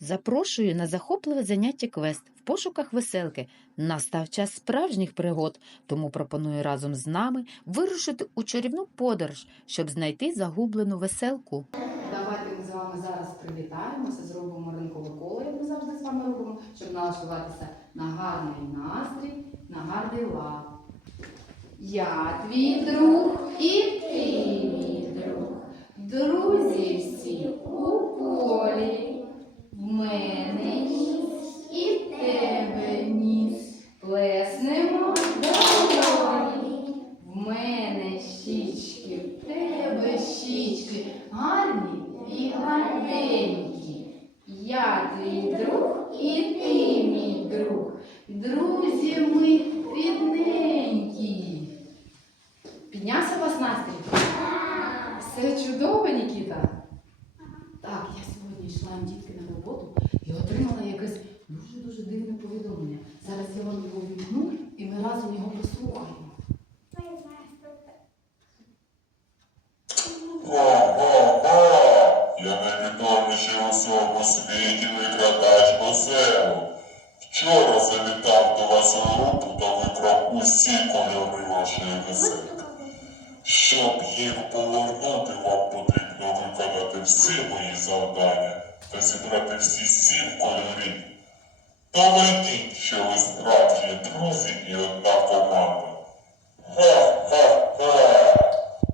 Запрошую на захопливе заняття квест в пошуках веселки. Настав час справжніх пригод, тому пропоную разом з нами вирушити у чарівну подорож, щоб знайти загублену веселку. Давайте ми з вами зараз привітаємося, зробимо ранкове коло, як ми завжди з вами робимо, щоб налаштуватися на гарний настрій, на гарний лад. Я твій друг і ти мій друг. Друзі всі у полі. Мене ніс і тебе ніс. Плеснемо долоні. В мене щічки, в тебе щічки, гарні і гладенькі. Я твій друг і ти мій друг. Друзі ми рідненькі. Піднявся у вас настрій? Все чудово, Нікіта? Так, я сьогодні йшла дітки на роботу і отримала якесь дуже-дуже дивне повідомлення. Зараз я вам його вімкну і ми разом його послухаємо. Ого-го! Я найвідоміший у всьому світі викрадач веселу. Вчора завітав до вас у групу та викрав усі кольори вашої веселки. Щоб їх повернути, вам потрібно виконати всі мої завдання та зібрати всі сім кольорів. Доведіть, що ви справжні друзі і одна команда. Ха-ха-ха!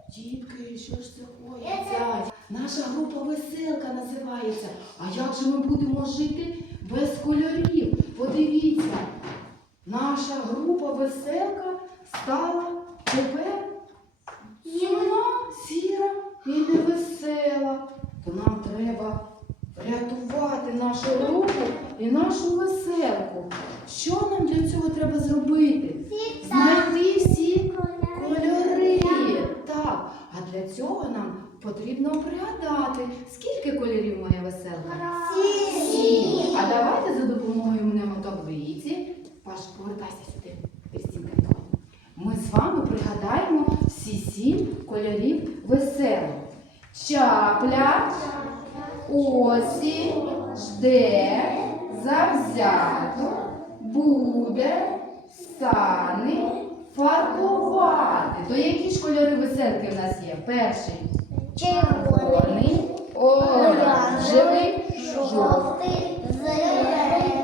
Дітки, що ж це коїться? Наша група веселка називається. А як же ми будемо жити без кольорів? Подивіться, наша група веселка стала тепер сумна, сіра і невесела. То нам треба рятувати нашу групу і нашу веселку. Що нам для цього треба зробити? Знайти всі Кольори. Так. А для цього нам потрібно пригадати, скільки кольорів має веселка? Сім. А давайте за допомогою мнемотаблиці. Повертайся сюди. Крістінка Антоні. Ми з вами пригадаємо всі сім кольорів веселок. Чапля, осінь, жде, завзято, буде, стане, фарбувати. То які ж кольори веселки в нас є? Перший чорний, оранжевий, жовтий, зелений,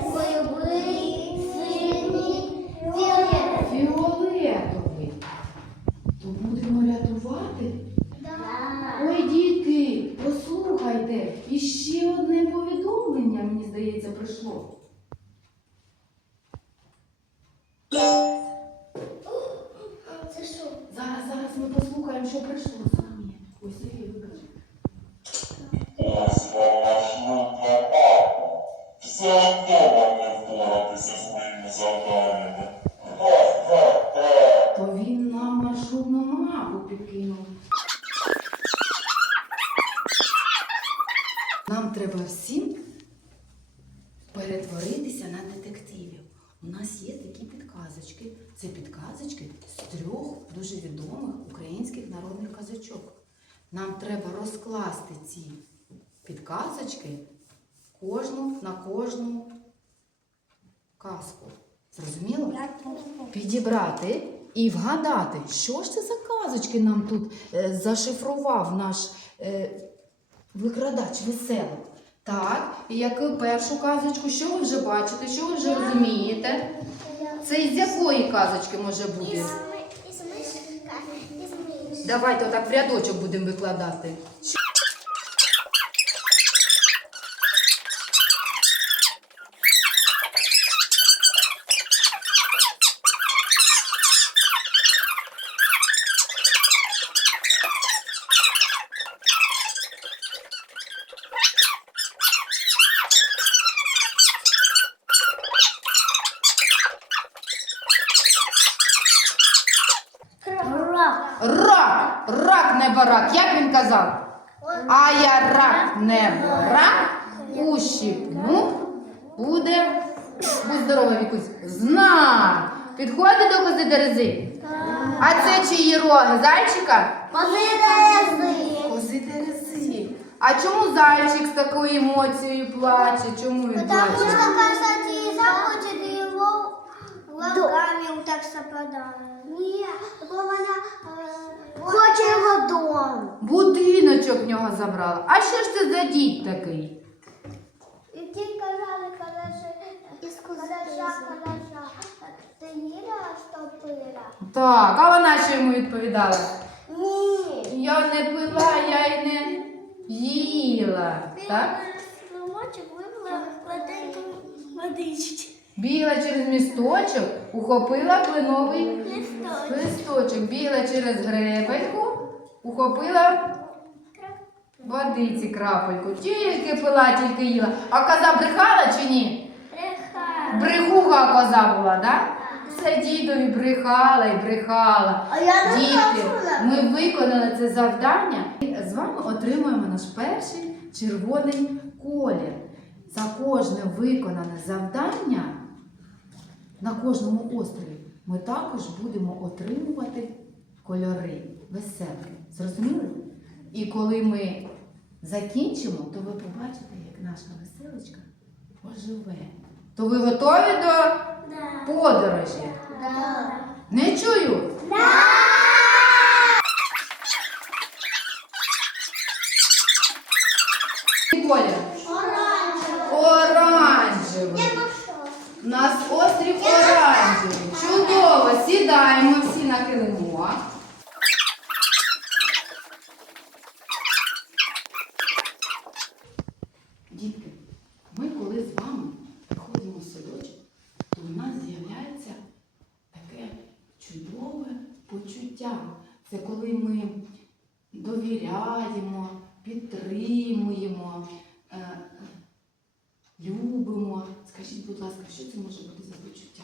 мапу підкинув. Нам треба всім перетворитися на детективів. У нас є такі підказочки. Це підказочки з трьох дуже відомих українських народних казочок. Нам треба розкласти ці підказочки кожну на кожну казку. Зрозуміло? підібрати і вгадати, що ж це за казочки нам тут е, зашифрував наш е, викрадач веселок. Так, і яку першу казочку, що ви вже бачите, що ви вже розумієте? Це із якої казочки може бути? Давайте отак в рядочок будемо викладати. Рак! Не барак. Як він казав? А я рак не барак, ущипну, буде. Будь здорова, Вікусь. Знак. Підходить до кози дерези. А це чиї роги? Зайчика? Позитиви. Кози дерези. А чому зайчик з такою емоцією плаче? Чому він плаче? когда ты захочет его вот так сопадает. Нет, вона е, хоче його дом. Будиночок в нього забрала. А що ж це за дід такий? І ті казали, хорошо, хороша, хороша. Ти їла, що пила? Так, а вона що йому відповідала? Ні. Я не пила, я й не їла. Так? Струмочок випила воdenьку водички. Бігла через місточок, ухопила кленовий Листочок. листочок, бігла через гребельку, ухопила водиці крапельку. Тільки пила, тільки їла. А коза брехала чи ні? Реха. Брехуга коза була, так? Все дідові брехала і брехала. А я не Дітки, ми виконали це завдання. І З вами отримуємо наш перший червоний колір. За кожне виконане завдання на кожному острові ми також будемо отримувати кольори веселки. Зрозуміли? І коли ми закінчимо, то ви побачите, як наша веселочка поживе. То ви готові до Да. подорожі? Да. Не чую. Колір. Оранжевий. Оранжевий. Я пішов. У нас острів оранжевий. Чудово. Сідаємо всі на килимок. Дітки, ми коли з вами приходимо в садочок, то у нас з'являється таке чудове почуття. Це коли ми довіряємо, підтримуємо, е, любимо. Скажіть, будь ласка, що це може бути за почуття?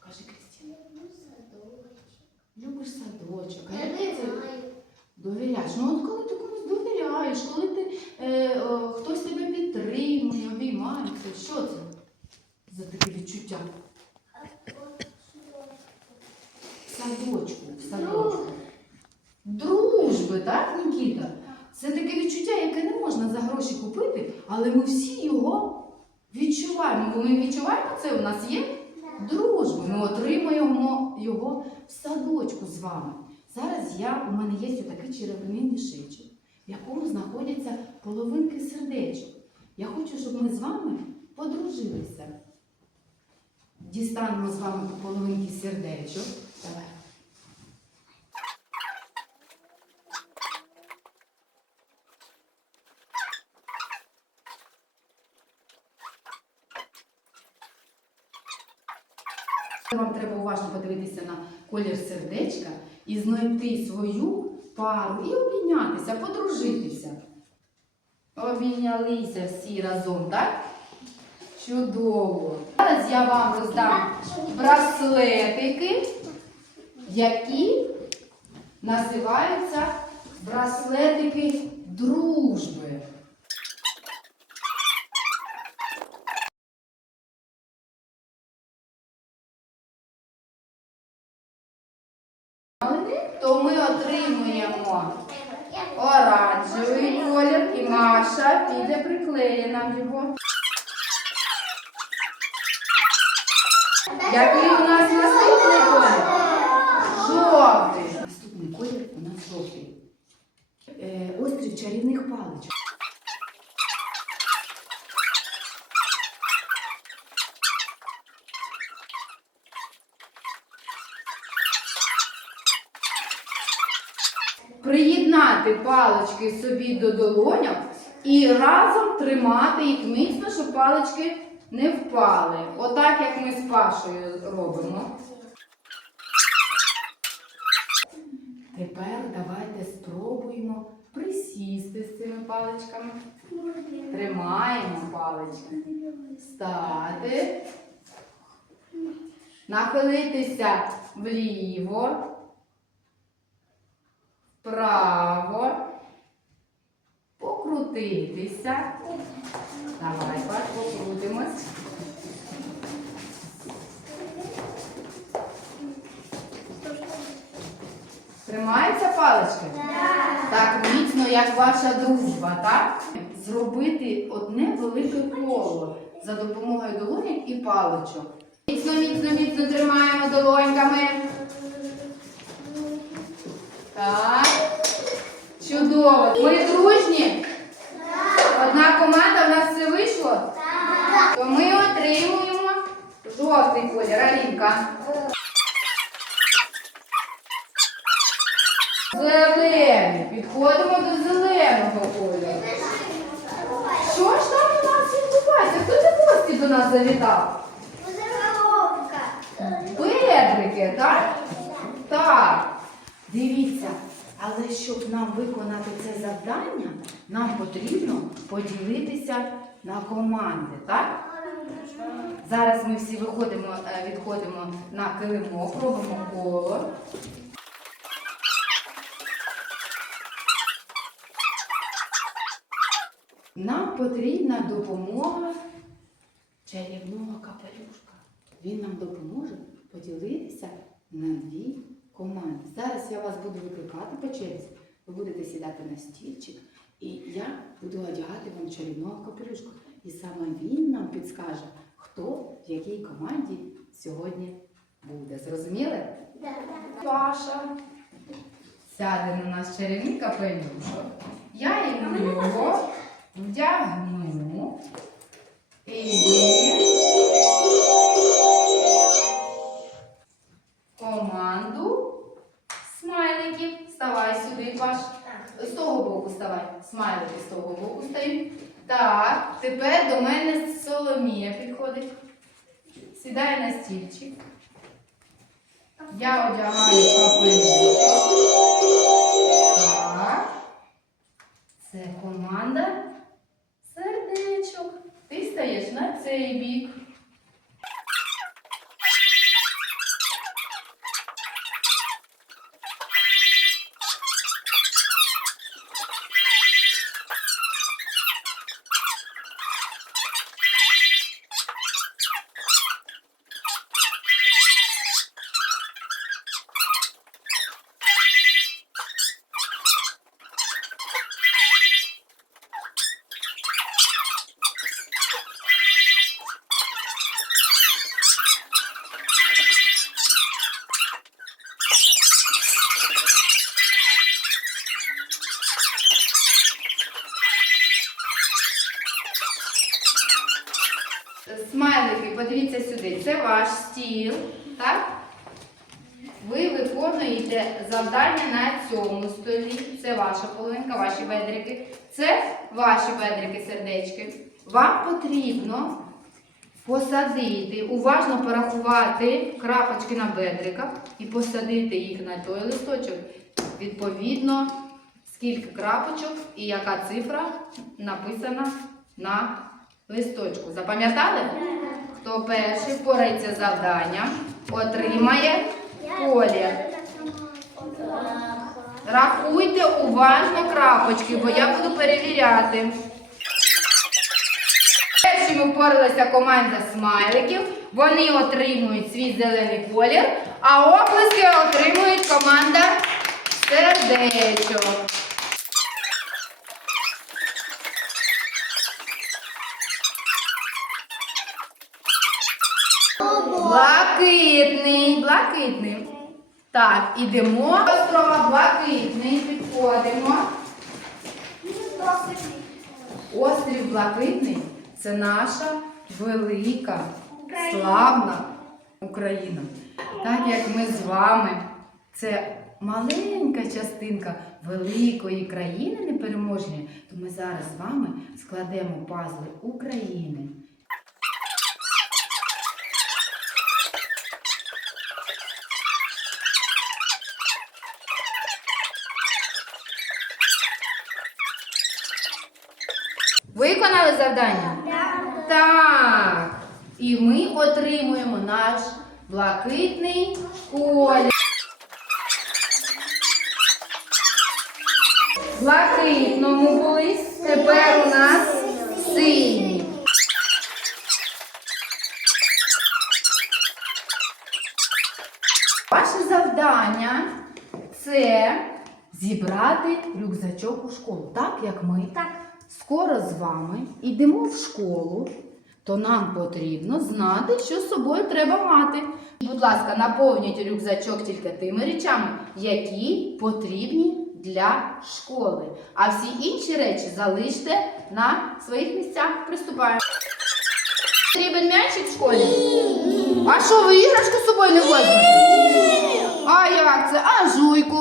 Каже Крістіна. Любиш садочок. А яке це? Довіряєш. Ну от коли ти комусь довіряєш, коли ти е, о, хтось тебе підтримує, обіймає, це що це за таке відчуття? В садочку, в садочку. Дружби, так, Нікіта? Це таке відчуття, яке не можна за гроші купити, але ми всі його відчуваємо. Бо ми відчуваємо це, у нас є дружбу. Ми отримуємо його в садочку з вами. Зараз я, у мене є такий черепний мішечок, в якому знаходяться половинки сердечок. Я хочу, щоб ми з вами подружилися. Дістанемо з вами по половинки сердечок. Давай. Вам треба уважно подивитися на колір сердечка знайти свою пару і обійнятися, подружитися. Обійнялися всі разом, так? Чудово. Зараз я вам роздам браслетики, які називаються браслетики дружби. То ми отримуємо оранжевий колір і Маша піде нам його. Який у нас наступний колір? Жовтий. Наступний колір у нас жовтий. Е, острів чарівних паличок. Приєднати палички собі до долоньок і разом тримати їх міцно, щоб палички не впали. Отак, як ми з Пашою робимо. Тепер давайте спробуємо присісти з цими паличками. Тримаємо палички. Стати. Нахилитися вліво. Вправо. Покрутитися. Давай, Паш, покрутимось. Тримаються палички? Так міцно, як ваша дружба, так? Зробити одне велике коло за допомогою долоньок і паличок. Міцно, міцно, міцно тримаємо долоньками. Так. Чудово. Ми дружні? Одна команда в нас все вийшло? То ми отримуємо жовтий колір. Алінка. Зелений. Підходимо до зеленого кольору. Що ж там у нас відбувається? Хто це гості до нас завітав? Петрики, так? Так. Дивіться, але щоб нам виконати це завдання, нам потрібно поділитися на команди, так? Зараз ми всі виходимо, е, відходимо на килимок, робимо коло. Нам потрібна допомога чарівного капелюшка. Він нам допоможе поділитися на дві команди. Зараз я вас буду викликати по черзі. Ви будете сідати на стільчик, і я буду одягати вам чарівного капелюшка. І саме він нам підскаже, хто в якій команді сьогодні буде. Зрозуміли? Паша сяде на наш чарівний капелюшок. Я йому його вдягну. І Вставай сюди, Паш. З того боку вставай. Смайлики з того боку стають. Так, тепер до мене Соломія підходить. Сідає на стільчик. Я одягаю капелюшок. Так. Це команда сердечок. Ти стаєш на цей бік. Смайлики, подивіться сюди. Це ваш стіл, так? Ви виконуєте завдання на цьому столі. Це ваша половинка, ваші бедрики. Це ваші бедрики, сердечки. Вам потрібно посадити, уважно порахувати крапочки на бедриках і посадити їх на той листочок. Відповідно, скільки крапочок і яка цифра написана на листочку. Запам'ятали? Хто перший впорається з завданням, отримає колір. Рахуйте уважно крапочки, бо я буду перевіряти. Першими впоралася команда смайликів. Вони отримують свій зелений колір, а оплески отримують команда сердечок. Блакитний, блакитний. Так, ідемо. Острова блакитний, підходимо. Острів Блакитний це наша велика, славна Україна. Так як ми з вами, це маленька частинка великої країни непереможної, то ми зараз з вами складемо пазли України. Виконали завдання? Так. І ми отримуємо наш блакитний колір. Блакитному були, тепер у нас сині. Ваше завдання це зібрати рюкзачок у школу, так як ми Так. Скоро з вами йдемо в школу, то нам потрібно знати, що з собою треба мати. Будь ласка, наповнюйте рюкзачок тільки тими речами, які потрібні для школи. А всі інші речі залиште на своїх місцях. Приступаємо. Потрібен м'ячик в школі? А що, ви іграшку з собою не возьмете? А як це? А жуйку?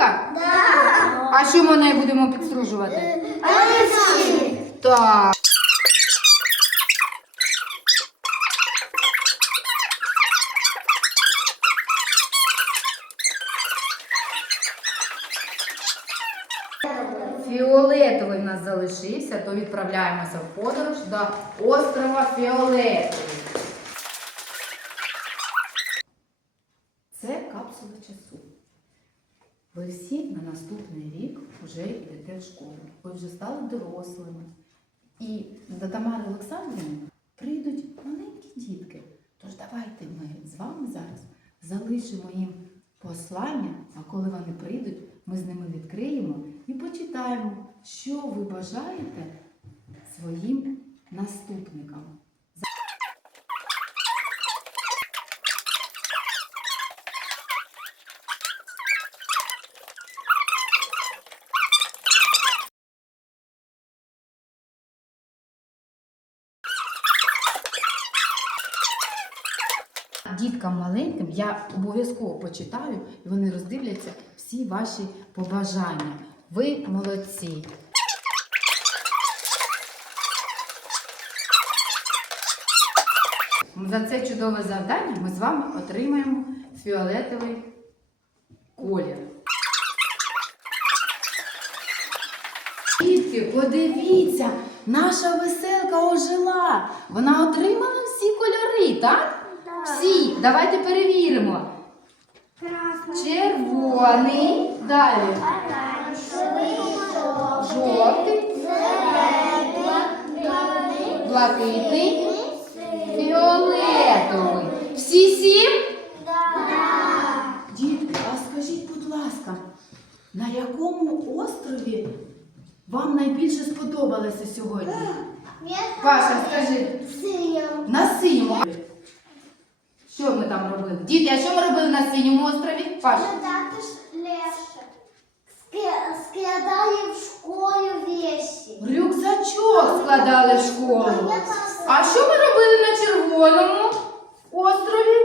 Да. А що ми нею будемо підстружувати? Так. Фіолетовий в нас залишився, то відправляємося в подорож до острова Фіолетовий. Це капсула часу. Ви всі на наступний рік вже йдете в школу. Ви вже стали дорослими. І до Тамари Олександрівни прийдуть маленькі дітки. Тож давайте ми з вами зараз залишимо їм послання, а коли вони прийдуть, ми з ними відкриємо і почитаємо, що ви бажаєте своїм наступникам. Діткам маленьким я обов'язково почитаю, і вони роздивляться всі ваші побажання. Ви молодці. За це чудове завдання ми з вами отримаємо фіолетовий колір. Дітки, подивіться, наша веселка ожила. Вона отримала всі кольори, так? Всі. Давайте перевіримо. Червоний, далі. Жовтий, блакитний, фіолетовий. Всі сім? Дітки, а скажіть, будь ласка, на якому острові вам найбільше сподобалося сьогодні? Паша, скажи, на синьому. Що ми там робили? Діти, а що ми робили на синьому острові? Паша. Складали в школе вещи. Рюкзачок складали в школу. А що ми робили на червоному острові?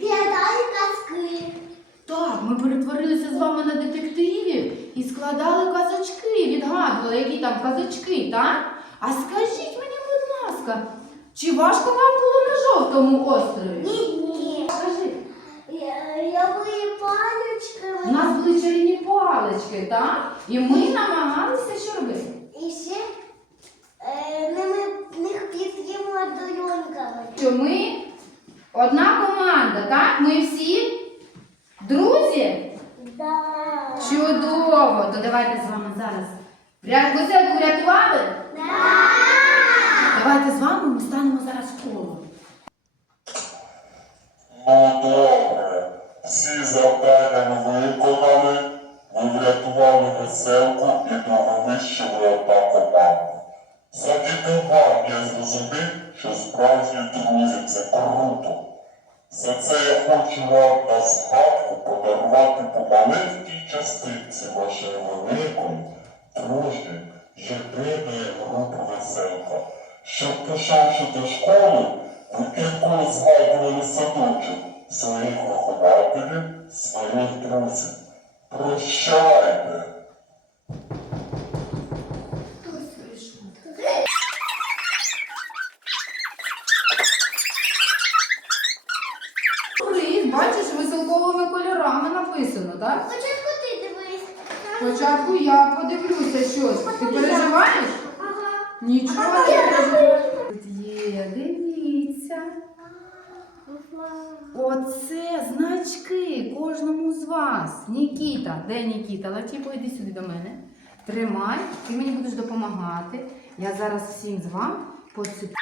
Передали казки. Так, ми перетворилися з вами на детективів і складали казочки, відгадували, які там казочки, так? А скажіть мені, будь ласка, чи важко вам було на жовтому острові? Ні. ні. Скажи, Я, я були паличками. у нас були чарівні палички, так? І ми намагалися що робити? І ще е, ми, ми них під'їмо долоньками. Що ми одна команда, так? Ми всі друзі? Да. Чудово! То давайте з вами зараз. Веселку врятували? Давайте з вами ми станемо зараз в коло. Щоб пішовши до школи, інколи згадували садочок своїх вихователів, своїх друзів. Прощайте! Оце значки кожному з вас. Нікіта, де Нікіта? Латіпо, йди сюди до мене. Тримай, ти мені будеш допомагати. Я зараз всім з вами посиплю.